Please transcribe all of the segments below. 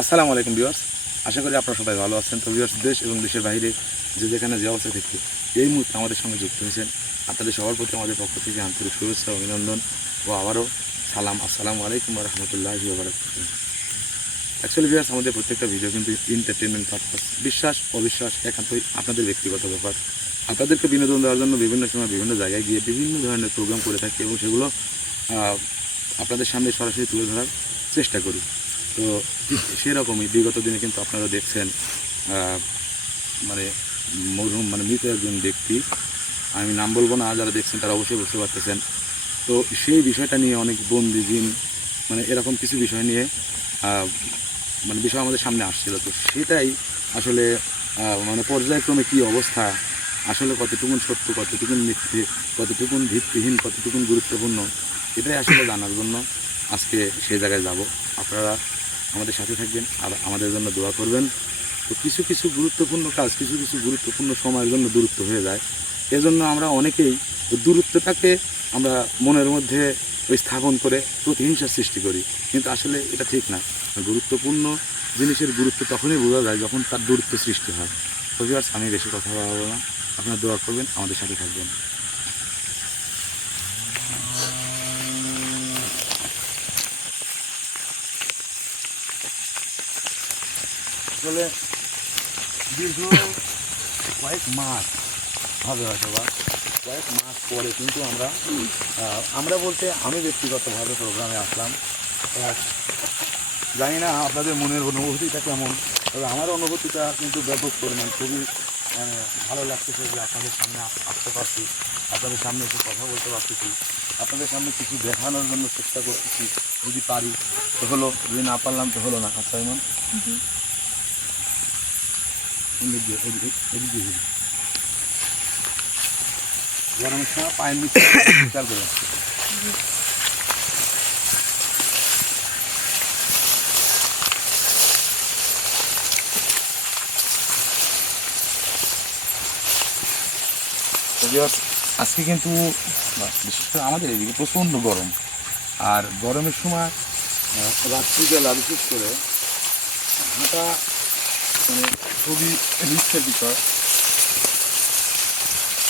আসসালামু আলাইকুম ভিউয়ার্স, আশা করি আপনারা সবাই ভালো আছেন। তো ভিউয়ার্স, দেশ এবং দেশের বাইরে যেখানে যে অবস্থা থেকে এই মুহূর্তে আমাদের সঙ্গে যুক্ত হয়েছেন, আপনাদের সবার প্রতি আমাদের পক্ষ থেকে আন্তরিক শুভেচ্ছা, অভিনন্দন ও আবারও সালাম। আসসালামু আলাইকুম ওয়া রাহমাতুল্লাহি ওয়া বারাকাতুহু। অ্যাকচুয়ালি ভিউয়ার্স, আমাদের প্রত্যেকটা ভিডিও কিন্তু এন্টারটেনমেন্ট পারপাস, বিশ্বাস অবিশ্বাস একান্তই আপনাদের ব্যক্তিগত ব্যাপার। আপনাদেরকে বিনোদন দেওয়ার জন্য বিভিন্ন সময় বিভিন্ন জায়গায় গিয়ে বিভিন্ন ধরনের প্রোগ্রাম করে থাকি এবং সেগুলো আপনাদের সামনে সরাসরি তুলে ধরার চেষ্টা করি। তো সেরকমই বিগত দিনে কিন্তু আপনারা দেখছেন মানে মরহুম মৃত একজন ব্যক্তি, আমি নাম বলবো না, যারা দেখছেন তারা অবশ্যই বুঝতে পারতেছেন। তো সেই বিষয়টা নিয়ে অনেক বন্দিজিন এরকম কিছু বিষয় নিয়ে বিষয় আমাদের সামনে আসছিল। তো সেটাই আসলে পর্যায়ক্রমে কী অবস্থা, আসলে কতটুকুন সত্য, কতটুকুন মিথ্যে, কতটুকুন ভিত্তিহীন, কতটুকুন গুরুত্বপূর্ণ, এটাই আসলে জানার জন্য আজকে সেই জায়গায় যাব। আপনারা আমাদের সাথে থাকবেন আর আমাদের জন্য দোয়া করবেন। তো কিছু কিছু গুরুত্বপূর্ণ কাজ কিছু কিছু গুরুত্বপূর্ণ সময়ের জন্য দূরত্ব হয়ে যায়। এজন্য আমরা অনেকেই দূরত্বটাকে আমরা মনের মধ্যে স্থাপন করে প্রতিহিংসার সৃষ্টি করি, কিন্তু আসলে এটা ঠিক না। গুরুত্বপূর্ণ জিনিসের গুরুত্ব তখনই বোঝা যায় যখন তার দূরত্ব সৃষ্টি হয়। তো ভিউয়ার্স, আমি বেশি কথা বলবো না, আপনারা দোয়া করবেন, আমাদের সাথে থাকবেন। আসলে দীর্ঘ কয়েক মাস হবে হয়তো বা কয়েক মাস পরে কিন্তু আমরা বলতে আমি ব্যক্তিগতভাবে প্রোগ্রামে আসলাম। জানি না আপনাদের মনের অনুভূতিটা কেমন, তবে আমার অনুভূতিটা কিন্তু ব্যাপক পরিমাণ খুবই ভালো লাগতেছে যে আপনাদের সামনে আসতে পারছি, আপনাদের সামনে একটু কথা বলতে পারতেছি, আপনাদের সামনে কিছু দেখানোর জন্য চেষ্টা করতেছি। যদি পারি তো হলো, যদি না পারলাম তো হলো না। আচ্ছা এমন গরমের সময় পায়ের নিচে বিচার করে আজকে কিন্তু বিশেষ করে আমাদের এদিকে প্রচণ্ড গরম। আর গরমের সময় রাত্রিবেলা বিশেষ করে হাঁটা খুবই রিস্কের বিষয়,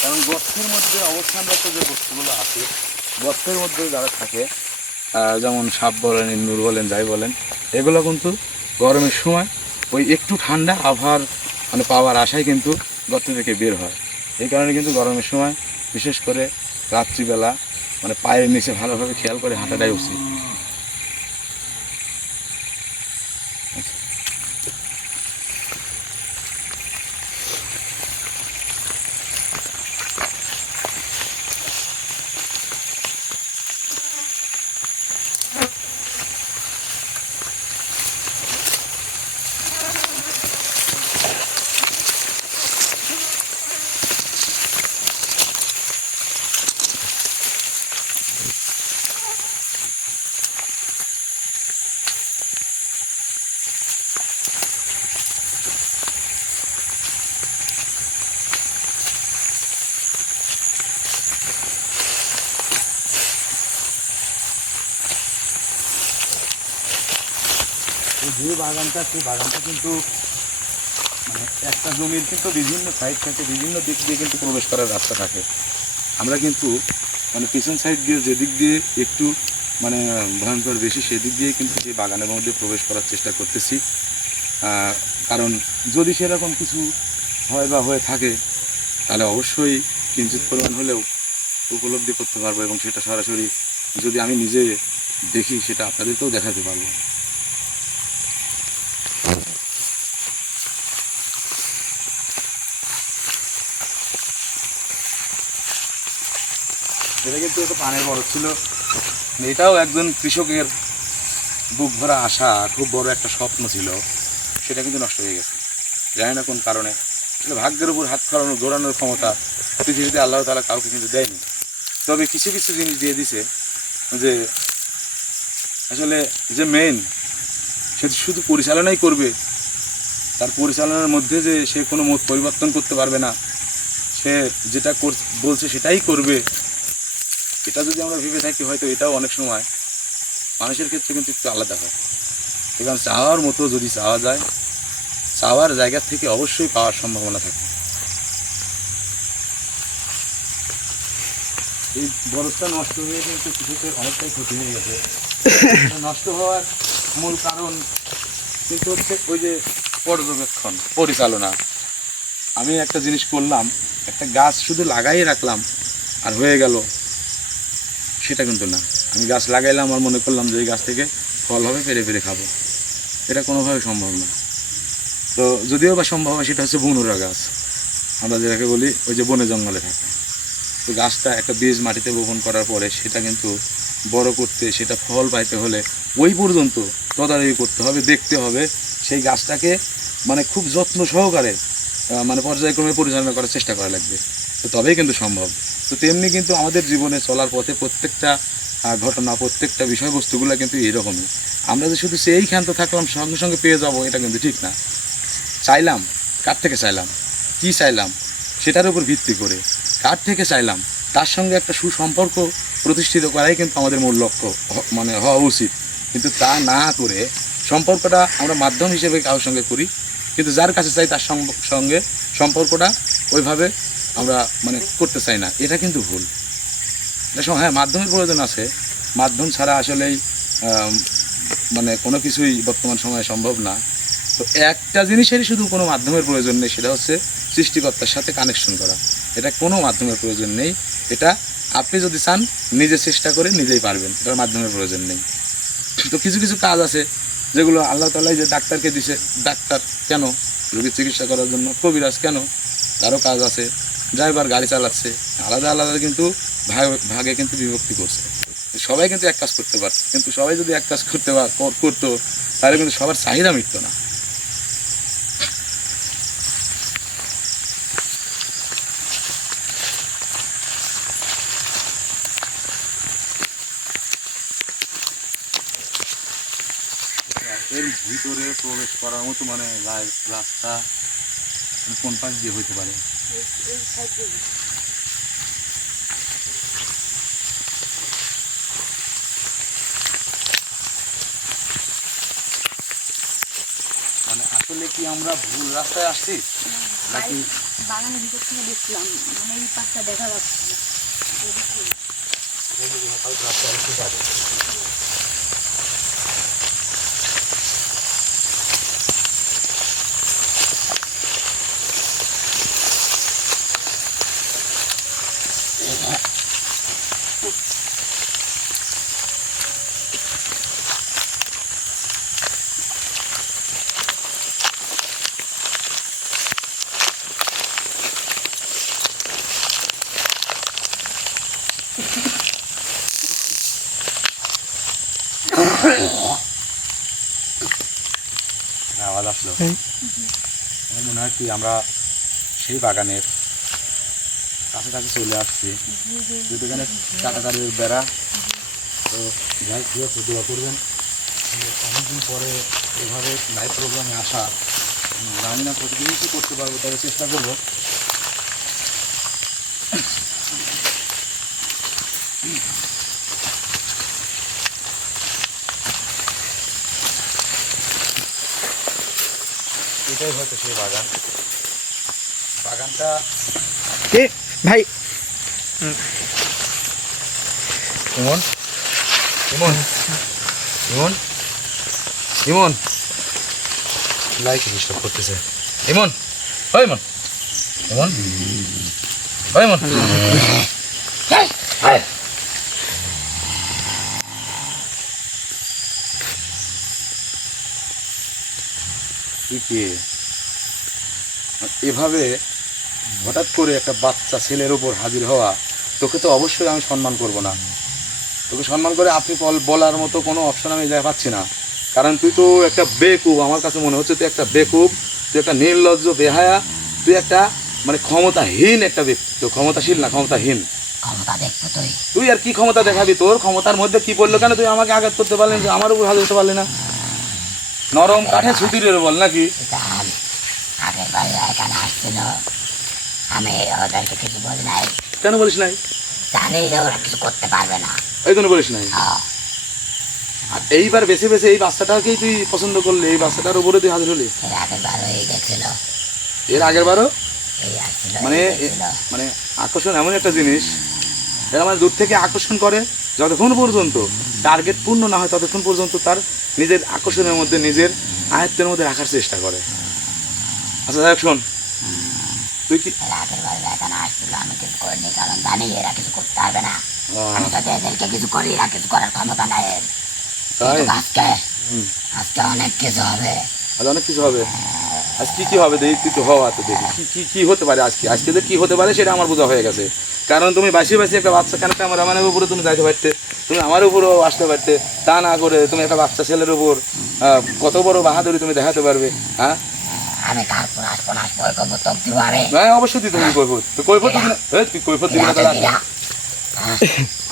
কারণ গর্তের মধ্যে অবস্থানরত যে বস্তুগুলো আছে, গর্তের মধ্যে যারা থাকে, যেমন সাপ বলেন, ইন্দুর বলেন, যাই বলেন, এগুলো কিন্তু গরমের সময় ওই একটু ঠান্ডা আবহাওয়ার পাওয়ার আশায় কিন্তু গর্ত থেকে বের হয়। এই কারণে কিন্তু গরমের সময় বিশেষ করে রাত্রিবেলা পায়ের নিচে ভালোভাবে খেয়াল করে হাঁটাটাই উচিত। যে বাগানটা, সেই বাগানটা কিন্তু একটা জমির কিন্তু বিভিন্ন সাইড থেকে বিভিন্ন দিক দিয়ে কিন্তু প্রবেশ করার রাস্তা থাকে। আমরা কিন্তু পিছন সাইড দিয়ে যেদিক দিয়ে একটু ভয়ঙ্কর বেশি, সেদিক দিয়ে কিন্তু সেই বাগানের মধ্যে প্রবেশ করার চেষ্টা করতেছি। কারণ যদি সেরকম কিছু হয় বা হয়ে থাকে, তাহলে অবশ্যই কিঞ্চিত পরিমাণ হলেও উপলব্ধি করতে পারবো এবং সেটা সরাসরি যদি আমি নিজে দেখি, সেটা আপনাদেরকেও দেখাতে পারবো। এটা কিন্তু একটু পানের বড় ছিল, এটাও একজন কৃষকের বুক ভরা আশা, খুব বড় একটা স্বপ্ন ছিল, সেটা কিন্তু নষ্ট হয়ে গেছে। জানি না কোন কারণে। আসলে ভাগ্যের উপর হাত ঘোরানোর ক্ষমতা পৃথিবীতে আল্লাহ তাআলা কাউকে কিন্তু দেয়নি। তবে কিছু কিছু জিনিস দিয়ে দিছে, যে আসলে যে মেইন, সে শুধু পরিচালনাই করবে, তার পরিচালনার মধ্যে যে সে কোনো মত পরিবর্তন করতে পারবে না, সে যেটা বলছে সেটাই করবে, এটা যদি আমরা ভেবে থাকি, হয়তো এটাও অনেক সময় মানুষের ক্ষেত্রে কিন্তু একটু আলাদা হয়। এখানে চাওয়ার মতো যদি চাওয়া যায়, চাওয়ার জায়গা থেকে অবশ্যই পাওয়ার সম্ভাবনা থাকে। এই বরফটা নষ্ট হয়ে কিন্তু কৃষকের অনেকটাই ক্ষতি হয়ে গেছে। নষ্ট হওয়ার মূল কারণ কিন্তু হচ্ছে ওই যে পর্যবেক্ষণ, পরিচালনা। আমি একটা জিনিস করলাম, একটা গাছ শুধু লাগাই রাখলাম আর হয়ে গেল, সেটা কিন্তু না। আমি গাছ লাগাইলাম আর মনে করলাম যে এই গাছ থেকে ফল হবে, পেরে পেরে খাবো, এটা কোনোভাবে সম্ভব না। তো যদিও বা সম্ভব হয়, সেটা হচ্ছে বনুরা গাছ, আমরা যেটাকে বলি ওই যে বনে জঙ্গলে থাকে। তো গাছটা একটা বীজ মাটিতে বপন করার পরে সেটা কিন্তু বড় করতে, সেটা ফল পাইতে হলে ওই পর্যন্ত তদারকি করতে হবে, দেখতে হবে, সেই গাছটাকে মানে খুব যত্ন সহকারে মানে পর্যায়ক্রমে পরিচালনা করার চেষ্টা করা লাগবে, তো তবেই কিন্তু সম্ভব। তো তেমনি কিন্তু আমাদের জীবনে চলার পথে প্রত্যেকটা ঘটনা, প্রত্যেকটা বিষয়বস্তুগুলো কিন্তু এরকমই। আমরা যে শুধু সেই ক্ষান্ত থাকলাম সঙ্গে সঙ্গে পেয়ে যাব, এটা কিন্তু ঠিক না। চাইলাম, কার থেকে চাইলাম, কি চাইলাম, সেটার উপর ভিত্তি করে কার থেকে চাইলাম তার সঙ্গে একটা সুসম্পর্ক প্রতিষ্ঠিত করাই কিন্তু আমাদের মূল লক্ষ্য মানে হওয়া উচিত। কিন্তু তা না করে সম্পর্কটা আমরা মাধ্যম হিসেবে কারোর সঙ্গে করি, কিন্তু যার কাছে চাই তার সঙ্গে সম্পর্কটা ওইভাবে আমরা মানে করতে চাই না, এটা কিন্তু ভুল। হ্যাঁ, মাধ্যমের প্রয়োজন আছে, মাধ্যম ছাড়া আসলেই মানে কোনো কিছুই বর্তমান সময়ে সম্ভব না। তো একটা জিনিসেরই শুধু কোনো মাধ্যমের প্রয়োজন নেই, সেটা হচ্ছে সৃষ্টিকর্তার সাথে কানেকশন করা। এটা কোনো মাধ্যমের প্রয়োজন নেই, এটা আপনি যদি চান নিজে চেষ্টা করে নিজেই পারবেন, এটার মাধ্যমের প্রয়োজন নেই। তো কিছু কিছু কাজ আছে যেগুলো আল্লাহ তাআলা যে ডাক্তারকে দিছে, ডাক্তার কেন? রোগীর চিকিৎসা করার জন্য। কবিরাজ কেন? তারও কাজ আছে। ড্রাইভার গাড়ি চালাচ্ছে, আলাদা আলাদা কিন্তু ভাগে কিন্তু বিভক্তি করছে। সবাই কিন্তু এক কাজ করতে পারত, কিন্তু সবাই যদি এক কাজ করতো তাহলে কিন্তু সবার চাহিদা মিটত না। এর ভিতরে প্রবেশ করার মতো মানে রাস্তা কোন পাশ দিয়ে হইতে পারে? মানে আসলে কি আমরা ভুল রাস্তায় আসছি নাকি? বাগানের ভিতর থেকে দেখলাম, মানে এই পাশটা দেখা যাচ্ছে। আওয়াজ আসলো, আমার মনে হয় কি আমরা সেই বাগানের কাছাকাছি চলে আসছি। যেখানে কাটাতারের বেড়া, তো যাই হোক দোয়া করবেন। অনেকদিন পরে এভাবে লাইভ প্রোগ্রামে আসা, জানি না প্রতিদিনই কি করতে পারবো, তবে চেষ্টা করবো। এটাই হয়তো সেই বাগানটা কে ভাই? ইমন ইমন ইমন ইমন লাইক ডিস্টার্ব করতেছে। ইমন, ওই ইমন, ইমন, ওই ইমন, এভাবে হঠাৎ করে একটা বাচ্চা ছেলের উপর হাজির হওয়া, তোকে তো অবশ্যই আমি সম্মান করব না। তোকে সম্মান করে আপনি বলার মতো কোনো অপশন আমি দেখা পাচ্ছি না, কারণ তুই তো একটা বেকুব। আমার কাছে মনে হচ্ছে তুই একটা বেকুব, তুই একটা নির্লজ্জ বেহায়া, তুই একটা মানে ক্ষমতাহীন একটা ব্যক্তি। তো ক্ষমতাশীল না, ক্ষমতাহীন। তুই আর কি ক্ষমতা দেখাবি? তোর ক্ষমতার মধ্যে কি পড়লো কেন? তুই আমাকে আঘাত করতে পারলি না, আমার উপর হাজির হতে পারলি না? নরম কাঠে ছুটির বল নাকি? আমি ওদেরকে কিছু বলি নাই। কেন বলিস নাই? জানি যে ওরা কিছু করতে পারবে না, এই জন্য বলিস নাই। আর এইবার বেছে বেছে এই বাচ্চাটাকেই তুই পছন্দ করলে, এই বাচ্চাটার উপরে তুই হাজির হলি। এর আগের বার হয়ে গেছিল, এর আগের বারও এই আসছিল, মানে মানে আকর্ষণ এমন একটা জিনিস, এরা মানে দূর থেকে আকর্ষণ করে যতক্ষণ পর্যন্ত টার্গেট পূর্ণ না হয় ততক্ষণ পর্যন্ত তার নিজের আকর্ষণের মধ্যে, নিজের আয়ত্তের মধ্যে রাখার চেষ্টা করে। আচ্ছা যাই হোক, শোন, তুই কি এর আগের বার এখানে আসছিল, আমি কিছু করিনি, কারণ জানি এরা কিছু করতে পারবে না। আমি যদি এদেরকে কিছু করি, এরা কিছু করার ক্ষমতা নাই এর। তাই? কিন্তু আজকে হুম। আজকে অনেক কিছু হবে। আজ অনেক কিছু হবে। আজ কি কি হবে দেখি, তুই তো হওয়া তো দেখি কি কি কি হতে পারে আজকে। আজকে যে কি হতে পারে সেটা আমার বোঝা হয়ে গেছে, কারণ তুমি বাসি বাসি একটা বাচ্চা কেন ক্যামেরাম্যানের উপরে তুমি যাইতে পারতে, তুমি আমার উপরেও আসতে পারতে, তা না করে তুমি একটা বাচ্চা ছেলের উপর কত বড় বাহাদুরি তুমি দেখাতে পারবে। হ্যাঁ আমি কারপুর আসবো না, আসবো করবো তো দিতে পারে। হ্যাঁ অবশ্যই তুই তুমি কৈফত, তুই কৈফত দিবি না? তুই কৈফত দিবি না দাদা?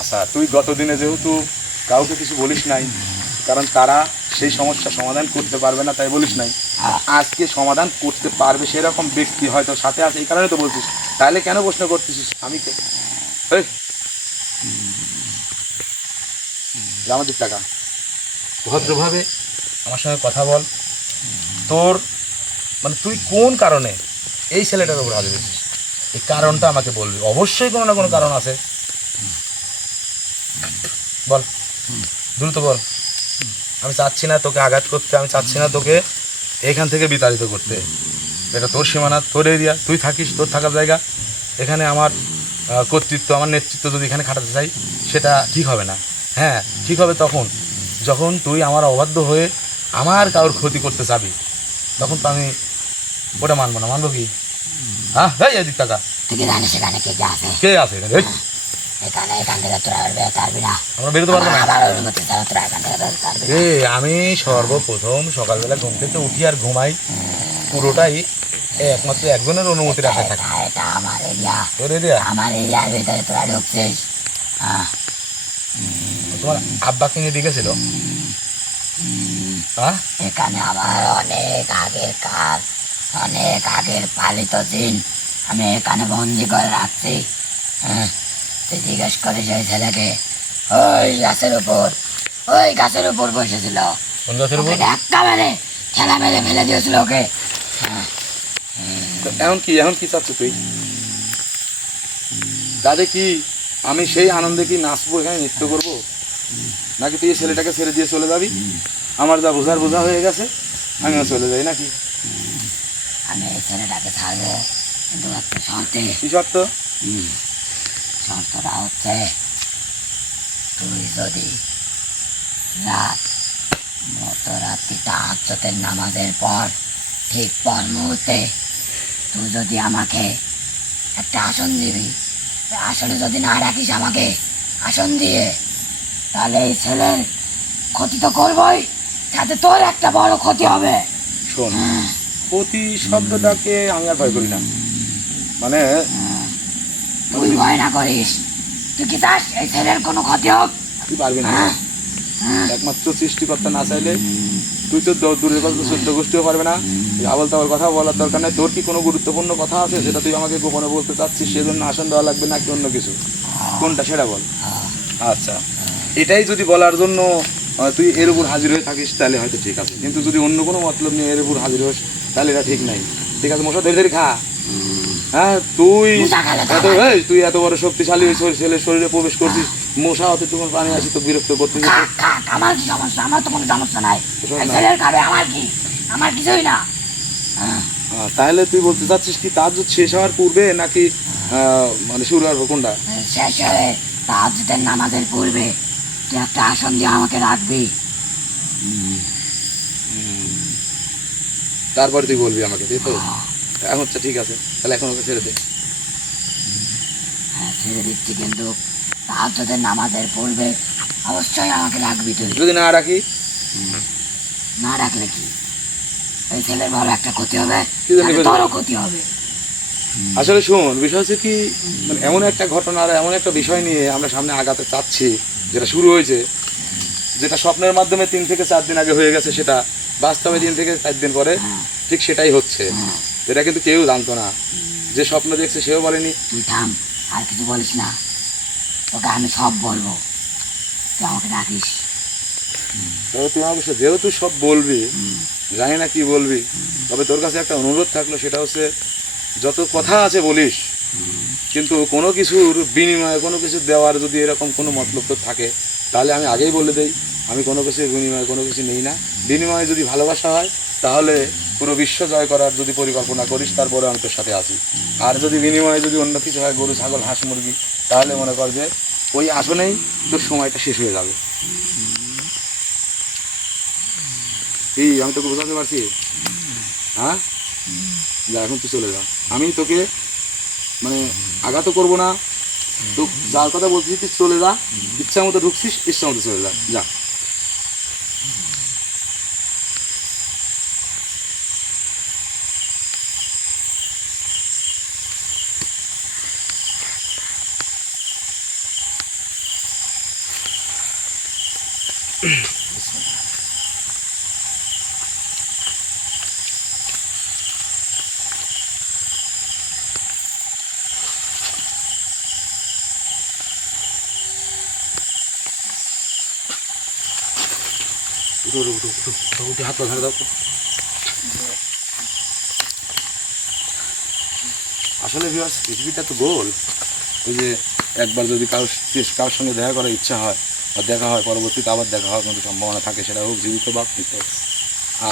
আচ্ছা, তুই গতদিনে যেহেতু কাউকে কিছু বলিস নাই, কারণ তারা সেই সমস্যা সমাধান করতে পারবে না তাই বলিস নাই, আজকে সমাধান করতে পারবে সেরকম ব্যক্তি হয়তো সাথে আছে, এই কারণে তো বলছিস। তাহলে কেন প্রশ্ন করতেছিস আমি কে? এই, আমার দিক টাকা ভদ্রভাবে আমার সঙ্গে কথা বল। তোর মানে তুই কোন কারণে এই ছেলেটার উপর হাজির হয়েছিস, এই কারণটা আমাকে বলবি। অবশ্যই কোনো না কোনো কারণ আছে, বল, দ্রুত বল। আমি চাচ্ছি না তোকে আঘাত করতে, আমি চাচ্ছি না তোকে এখান থেকে বিতাড়িত করতে। এটা তোর সীমানা, তোর এরিয়া, তুই থাকিস, তোর থাকার জায়গা। এখানে আমার কর্তৃত্ব, আমার নেতৃত্ব যদি এখানে খাটাতে চাই সেটা ঠিক হবে না। হ্যাঁ ঠিক হবে তখন যখন তুই আমার অবাধ্য হয়ে আমার কারোর ক্ষতি করতে চাবি, তখন তো আমি ওটা মানবো না। মানবো কি? হ্যাঁ এই এদিক টাকা তুই কি জানিস এখানে কে কে আছে? কে আছে এখানে? এই, এখানে এখান থেকে তোরা আর বেরোতে পারবি না। আমরা বেরোতে পারবো না। আবার অনুমতি ছাড়া তোরা এখান থেকে বেরোতে পারবি না। আমি সর্বপ্রথম সকালবেলা ঘুম থেকে উঠি আর ঘুমাই, পুরোটাই একমাত্র একজনের অনুমতির আশায় থাকে। এটা আমার এরিয়া, তোর এরিয়া? আমার এরিয়ার ভিতরে তোরা ঢুকছিস। তোমার আব্বাকে নিয়ে ডেকেছিল? হ্যাঁ এখানে আমার অনেক আগের কাজ, অনেক আগের পালিত দিন আমি এখানে বন্দি করে রাখছি। তুই জিজ্ঞেস করিস ওই ছেলেকে, ওই গাছের উপর বসেছিল, কোন গাছের উপর? ওকে ধাক্কা মেরে ঠেলা মেরে ফেলে দিয়েছিল ওকে। এখন কি চাচ্ছ তুই? তাতে কি আমি সেই আনন্দে কি নাচবো, এখানে নৃত্য করবো, নাকি তুই এই ছেলেটাকে ছেড়ে দিয়ে চলে যাবি? আমার যা বোঝা হয়ে গেছে, আমিও চলে যাই নাকি? আমি এই ছেলেটাকে ছাড়বো, কিন্তু একটা শর্তে। কি শর্ত? শর্তটা হচ্ছে তুই যদি রাত মধ্যরাত্রি তাহাজ্জুদের নামাজের পর ঠিক পর মুহূর্তে তুই যদি আমাকে একটা আসন দিবি, আসনে যদি না রাখিস আমাকে আসন দিয়ে, তাহলে এই ছেলের ক্ষতি তো করবই, সাথে তোর একটা বড় ক্ষতি হবে। শোন, প্রতি শব্দটাকে আমি আর ভয় করি না, মানে তুই ভয় না করিস, তুই কি চাস এই ছেলের কোনো ক্ষতি হোক? তুই পারবি না। একমাত্র সৃষ্টিকর্তা না চাইলে তুই তো দূরের কথা, 14 গোষ্ঠীও পারবে না। তুই আবল তাবল কথা বলার দরকার নেই। তোর কি কোনো গুরুত্বপূর্ণ কথা আছে যেটা তুই আমাকে গোপনে বলতে চাচ্ছিস, সেজন্য আসন দেওয়া লাগবে নাকি অন্য কিছু? কোনটা সেটা বল। আচ্ছা, এটাই যদি বলার জন্য তুই এর উপর হাজির হয়ে থাকিস তাহলে হয়তো ঠিক আছে, কিন্তু যদি অন্য কোনো মতলব নিয়ে এর উপর হাজির হোস তাহলে এটা ঠিক নাই। ঠিক আছে, মশা ধরে ধরে খা। হ্যাঁ তুই এত বড় শক্তিশালী ছেলের শরীরে প্রবেশ করছিস, মশা হতে তোমার পানি আসি তো বিরক্ত করতে। আমার কি সমস্যা? আমার তো কোনো সমস্যা নাই, এই ছেলের খাবে, আমার কি? আমার কিছুই না। তাহলে তুই বলতে চাচ্ছিস কি তাহাজ্জুদ শেষ হওয়ার পূর্বে নাকি মানে শুরু হওয়ার কোনটা? শেষ হয়ে তাহাজ্জুদের নামাজের পূর্বে তুই একটা আসন দিয়ে আমাকে রাখবি, তারপরে তুই বলবি আমাকে, তাই তো? এখন আচ্ছা ঠিক আছে, তাহলে এখন ওকে ছেড়ে দে। হ্যাঁ ছেড়ে দিচ্ছি, কিন্তু তাহাজ্জুদের নামাজের পূর্বে অবশ্যই আমাকে রাখবি। তুই যদি না রাখি? না রাখলে কি এই ছেলের বড় একটা ক্ষতি হবে, কি জানি তোরও ক্ষতি হবে। আসলে শোন, বিষয় হচ্ছে কি, মানে এমন একটা ঘটনা আর এমন একটা বিষয় নিয়ে আমরা সামনে আগাতে চাচ্ছি, যেটা শুরু হয়েছে, যেটা স্বপ্নের মাধ্যমে 3 থেকে 4 দিন আগে হয়ে গেছে, সেটা বাস্তবে 3 থেকে 4 দিন পরে ঠিক সেটাই হচ্ছে। এটা কিন্তু কেউ জানতো না, যে স্বপ্ন দেখছে সেও বলেনি। তুই থাম, আর কিছু বলিস না, তোকে আমি সব বলবো, তুই আমাকে রাখিস। তবে তুই আমাকে যেহেতু সব বলবি, জানি না কি বলবি, তবে তোর কাছে একটা অনুরোধ থাকলো, সেটা হচ্ছে যত কথা আছে বলিস, কিন্তু কোনো কিছুর বিনিময়ে কোনো কিছু দেওয়ার যদি এরকম কোনো মতলব তোর থাকে, তাহলে আমি আগেই বলে দেই আমি কোনো কিছু বিনিময়ে কোনো কিছু নেই না। বিনিময়ে যদি ভালোবাসা হয় তাহলে পুরো বিশ্ব জয় করার যদি পরিকল্পনা করিস, তারপরে আমি তোর সাথে আছি। আর যদি বিনিময়ে যদি অন্য কিছু হয়, গরু ছাগল হাঁস মুরগি, তাহলে মনে কর যে ওই আসনেই তোর সময়টা শেষ হয়ে যাবে। এই আমি তোকে বোঝাতে পারছি? হ্যাঁ, যা এখন তুই চলে যা, আমি তোকে মানে আঘাতও করবো না। তো যার কথা বলছিস তুই চলে যা, ইচ্ছা মতো ঢুকছিস, ইচ্ছা মতো চলে যা, যা। উঠো উঠো উঠো উঠো উঠো, উঠে হাত পা ঝাড়ে দাও তো। আসলে ভিউয়ার্স, পৃথিবীটা তো গোল। ওই যে একবার যদি কারোর সঙ্গে দেখা করার ইচ্ছা হয় বা দেখা হয়, পরবর্তীতে আবার দেখা হওয়ার মতো সম্ভাবনা থাকে, সেটা হোক জীবিত বা মৃত।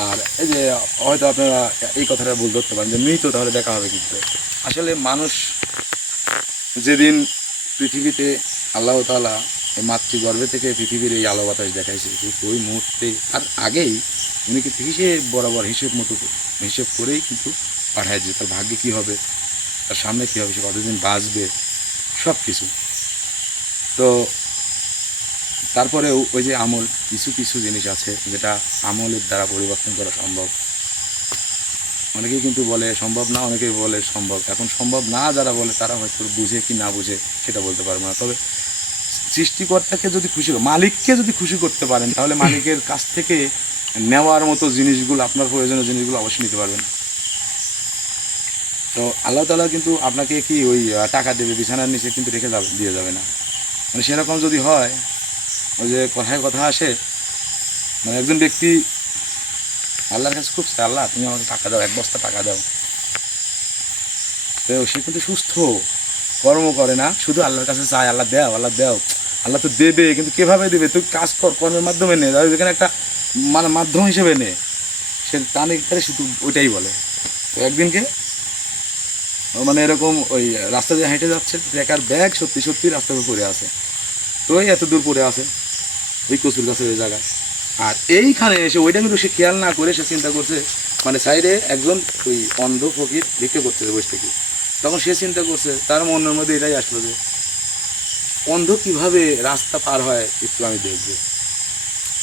আর এই যে হয়তো আপনারা এই কথাটা ভুল ধরতে পারেন যে মৃত, তাহলে দেখা হবে কি করে। আসলে মানুষ যেদিন পৃথিবীতে আল্লাহ তাআলা এই মাতৃগর্ভে থেকে পৃথিবীর এই আলো বাতাস দেখাইছে, ঠিক ওই মুহূর্তে আর আগেই উনি কিন্তু হিসেব বরাবর হিসেব করেই কিন্তু পাঠায় যে তার ভাগ্যে কী হবে, তার সামনে কী হবে, সে কতদিন বাঁচবে, সব কিছু। তো তারপরে ওই যে আমল, কিছু কিছু জিনিস আছে যেটা আমলের দ্বারা পরিবর্তন করা সম্ভব। অনেকেই কিন্তু বলে সম্ভব না, অনেকেই বলে সম্ভব। এখন সম্ভব না যারা বলে তারা হয়তো বুঝে কি না বুঝে সেটা বলতে পারবো না। তবে সৃষ্টিকর্তাকে যদি খুশি, মালিককে যদি খুশি করতে পারেন, তাহলে মালিকের কাছ থেকে নেওয়ার মতো জিনিসগুলো, আপনার প্রয়োজনীয় জিনিসগুলো অবশ্যই নিতে পারবেন। তো আল্লাহ তাআলা কিন্তু আপনাকে কি ওই টাকা দেবে বিছানার নিচে কিন্তু রেখে দিয়ে যাবে না। মানে সেরকম যদি হয়, ওই যে কথায় কথা আসে, মানে একজন ব্যক্তি আল্লাহর কাছে খুব চায়, আল্লাহ তুমি আমাকে টাকা দাও, 1 বস্তা টাকা দাও। তো সে কিন্তু সুস্থ, কর্ম করে না, শুধু আল্লাহর কাছে চায় আল্লাহ দাও, আল্লাহ দাও। আল্লাহ তো দেবে, কিন্তু কীভাবে দেবে? তুই কাজ কর, কর্মের মাধ্যমে নে, যেখানে একটা মানে মাধ্যম হিসেবে নে। সে টানে শুধু ওইটাই বলে। তো একদিনকে মানে এরকম ওই রাস্তা দিয়ে হেঁটে যাচ্ছে, ট্রেকার ব্যাগ সত্যি সত্যি রাস্তার উপর পড়ে আছে। তো ওই এত দূর পড়ে আছে ওই কচুর গাছের ওই জায়গায়। আর এইখানে এসে ওইটা কিন্তু সে খেয়াল না করে সে চিন্তা করছে, মানে সাইডে একজন ওই অন্ধ ফকির ভিক্ষে করছে বসে থেকে। তখন সে চিন্তা করছে, তার মনের মধ্যে এটাই আসলো যে অন্ধ কিভাবে রাস্তা পার হয় একটু আমি দেখবো।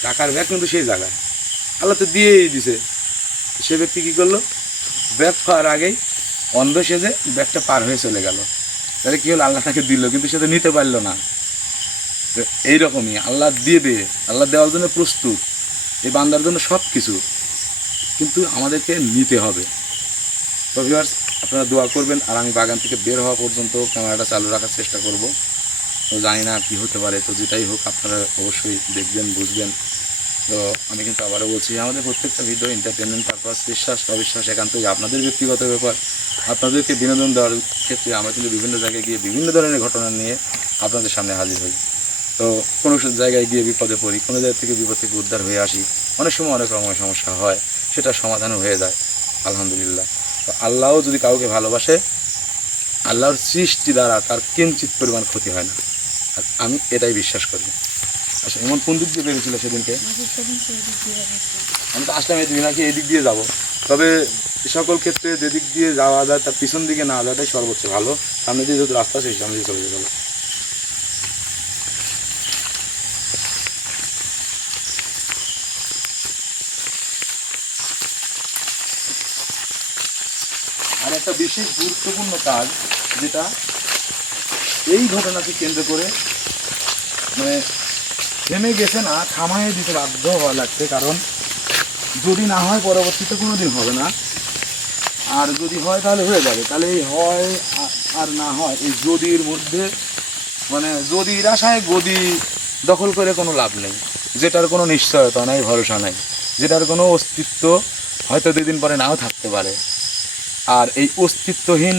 টাকার ব্যাগ কিন্তু সেই জায়গায়, আল্লাহ তো দিয়েই দিছে। সে ব্যক্তি কী করলো, ব্যাগ পাওয়ার আগেই অন্ধ সেজে ব্যাগটা পার হয়ে চলে গেল। তাহলে কী হলো, আল্লাহ তাকে দিল, কিন্তু সে তো নিতে পারলো না। তো এইরকমই আল্লাহ দেবে, আল্লাহ দেওয়ার জন্য প্রস্তুত, এই বান্দার জন্য সব কিছু, কিন্তু আমাদেরকে নিতে হবে। তো ভিউয়ার্স, আপনারা দোয়া করবেন। আর আমি বাগান থেকে বের হওয়া পর্যন্ত ক্যামেরাটা চালু রাখার চেষ্টা করব। তো জানি না কী হতে পারে, তো যেটাই হোক আপনারা অবশ্যই দেখবেন, বুঝবেন। তো আমি কিন্তু আবারও বলছি, আমাদের প্রত্যেকটা ভিডিও এন্টারটেনমেন্ট পারপাস, বিশ্বাস অবিশ্বাস একান্তই আপনাদের ব্যক্তিগত ব্যাপার। আপনাদেরকে বিনোদন দেওয়ার ক্ষেত্রে আমরা কিন্তু বিভিন্ন জায়গায় গিয়ে বিভিন্ন ধরনের ঘটনা নিয়ে আপনাদের সামনে হাজির হই। তো কোনো জায়গায় গিয়ে বিপদে পড়ি, কোনো জায়গা থেকে বিপদ থেকে উদ্ধার হয়ে আসি, অনেক সময় অনেক রকমের সমস্যা হয়, সেটা সমাধানও হয়ে যায় আলহামদুলিল্লাহ। তো আল্লাহও যদি কাউকে ভালোবাসে, আল্লাহর সৃষ্টি দ্বারা তার কিঞ্চিত পরিমাণ ক্ষতি হয় না, আর আমি এটাই বিশ্বাস করি। আচ্ছা, এমন কোন দিক দিয়ে বেরিয়েছিল সেদিনকে? আমি তো আসলাম এদিকে, নাকি এদিক দিয়ে যাব? তবে সকল ক্ষেত্রে যেদিক দিয়ে যাওয়া যায় তার পিছন দিকে না যাওয়াটাই সর্বোচ্চ ভালো। সামনে দিয়ে যেহেতু রাস্তা সেই সামনে দিয়ে চলে যেতে হবে। আর একটা বিশেষ গুরুত্বপূর্ণ কাজ, যেটা এই ঘটনাকে কেন্দ্র করে মানে থেমে গেছে না, থামাইয়ে দিতে বাধ্য হওয়া লাগছে। কারণ যদি না হয় পরবর্তীতে কোনো দিন হবে না, আর যদি হয় তাহলে হয়ে যাবে। তাহলে এই হয় আর না হয়, এই যদির মধ্যে মানে যদির আশায় গদি দখল করে কোনো লাভ নেই। যেটার কোনো নিশ্চয়তা নাই, ভরসা নাই, যেটার কোনো অস্তিত্ব হয়তো 2 দিন পরে নাও থাকতে পারে। আর এই অস্তিত্বহীন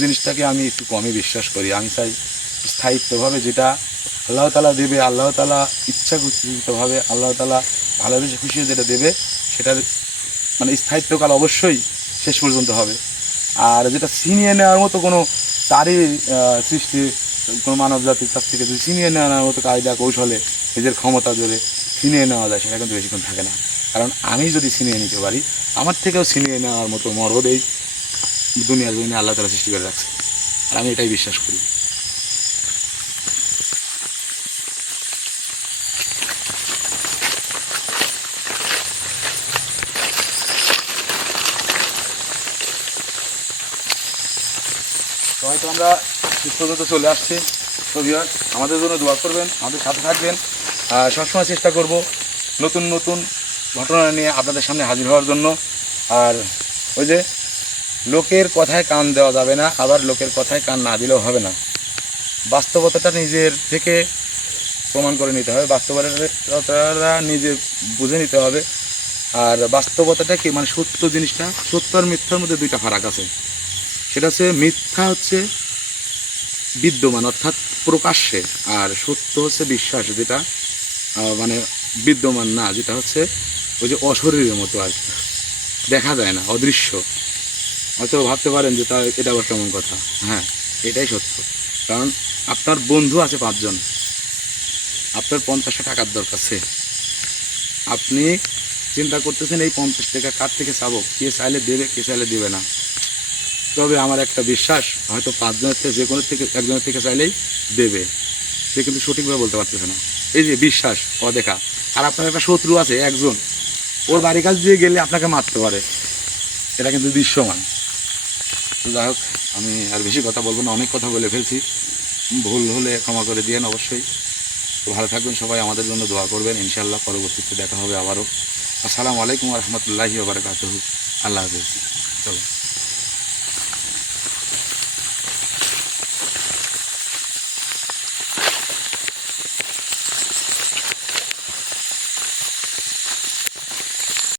জিনিসটাকে আমি একটু কমই বিশ্বাস করি। আমি চাই স্থায়িত্বভাবে যেটা আল্লাহ তাআলা দেবে, আল্লাহ তাআলা ইচ্ছাকৃতভাবে আল্লাহ তাআলা ভালোবেসে খুশি হয়ে যেটা দেবে সেটার মানে স্থায়িত্বকাল অবশ্যই শেষ পর্যন্ত হবে। আর যেটা ছিনিয়ে নেওয়ার মতো কোনো তারই সৃষ্টি কোনো মানব জাতির কাছ থেকে যদি ছিনিয়ে নেওয়ার মতো কায়দা কৌশলে নিজের ক্ষমতা জোরে ছিনিয়ে নেওয়া যায়, সেটা কিন্তু বেশিক্ষণ থাকে না। কারণ আমি যদি ছিনিয়ে নিতে পারি, আমার থেকেও ছিনিয়ে নেওয়ার মতো মরদ এই দুনিয়ার জন্য আল্লাহ তাআলা সৃষ্টি করে রাখছে। আর আমি এটাই বিশ্বাস করি। তো হয়তো আমরা শেষ পর্যন্ত চলে আসছি। তো ভিউয়ার্স, আমাদের জন্য দোয়া করবেন, আমাদের সাথে থাকবেন। সবসময় চেষ্টা করব নতুন নতুন ঘটনা নিয়ে আপনাদের সামনে হাজির হওয়ার জন্য। আর ওই যে লোকের কথায় কান দেওয়া যাবে না, আবার লোকের কথায় কান না দিলেও হবে না। বাস্তবতাটা নিজের থেকে প্রমাণ করে নিতে হবে, বাস্তবতাটা নিজে বুঝে নিতে হবে। আর বাস্তবতাটা কি মানে সত্য জিনিসটা, সত্য আর মিথ্যার মধ্যে 2টা ফারাক আছে। সেটা হচ্ছে মিথ্যা হচ্ছে বিদ্যমান অর্থাৎ প্রকাশ্যে, আর সত্য হচ্ছে বিশ্বাস, যেটা মানে বিদ্যমান না, যেটা হচ্ছে ওই যে অশরীরের মতো আর কি, দেখা যায় না, অদৃশ্য। হয়তো ভাবতে পারেন যে এটা আবার কেমন কথা। হ্যাঁ, এটাই সত্য। কারণ আপনার বন্ধু আছে 5 জন, আপনার 50টা টাকার দরকার আছে, আপনি চিন্তা করতেছেন এই 50 টাকা কার থেকে চাবো, কে চাইলে দেবে, কে চাইলে দেবে না। তবে আমার একটা বিশ্বাস, হয়তো 5 জনের থেকে যে কোনো থেকে একজনের থেকে চাইলেই দেবে, সে কিন্তু সঠিকভাবে বলতে পারতেছে না। এই যে বিশ্বাস অদেখা। আর আপনার একটা শত্রু আছে 1 জন, ওর বাড়ির কাছ দিয়ে গেলে আপনাকে মারতে পারে, এটা কিন্তু দৃশ্যমান। তো যাই হোক, আমি আর বেশি কথা বলবো না, অনেক কথা বলে ফেলছি। ভুল হলে ক্ষমা করে দিয়েন অবশ্যই। তো ভালো থাকবেন সবাই, আমাদের জন্য দোয়া করবেন। ইনশাআল্লাহ পরবর্তীতে দেখা হবে আবারও। আসসালামু আলাইকুম ওয়া রাহমাতুল্লাহি ওয়া বারাকাতুহু। আল্লাহ হাফেজ। চলো।